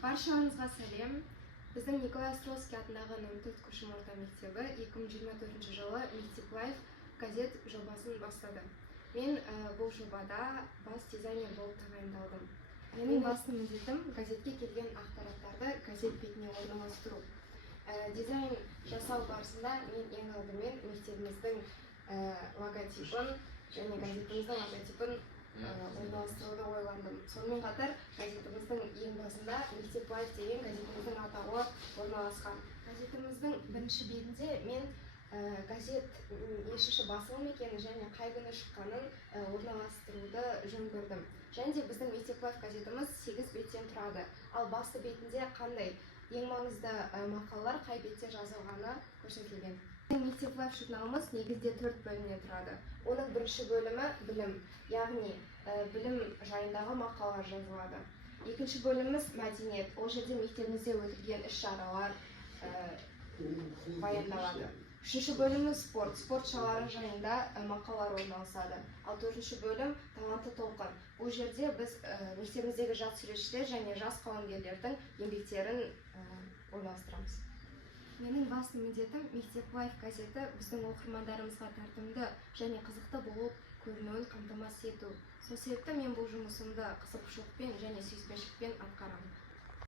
Баршаңызға сәлем. Біздің Николай Островский атындағы нөмір 4 көшім орта мектебі 2024 жылы Мектеп Лайф газет жобасын бастады. Мен бұл жобада бас дизайнер болып тағайындалдым. Менің басты міндетім газетке келген ақпараттарды газет бетіне орналастыру. Дизайн жасау барысында мен ең алдымен мектебіміздің логотипін және газетіміздің логотипін орналастыруды ойландым. Сонымен қатар газетіміздің ең басында Мектеп Лайф деген газетіміздің атауы орналасқан. Газетіміздің бірінші бетінде мен газет нешінші басылым екенін және қай күні шыққанын орналастыруды жөн көрдім. Және де біздің Мектеп Лайф газетіміз 8 беттен тұрады. Ал басты бетінде қандай ең маңызды мақалалар қай бетте жазылғаны көрсетілген. Мектеп Лайф журналымыз негізде 4 бөлімнен тұрады. Оның бірінші бөлімі білім, яғни білім жайындағы мақалалар жазылады. Екінші бөліміміз мәдениет. Ол жерде мектебімізде өтілген іс-шаралар баяндалады. Үшінші бөліміміз спорт. Спорт шаралары жайында мақалалар орналасады. Ал төртінші бөлім талантты толқын. Бұл жерде біз мектебіміздегі жас суретшілер және жас қаламгерлердің еңбектерін орналастырамыз. Менің басты міндетім Мектеп Лайф газеті біздің оқырмандарымызға тартымды және қызықты болып көрінуін қамтамасыз ету. Сол себепті мен бұл жұмысымды қызығушылықпен және сүйіспеншілікпен атқарамын.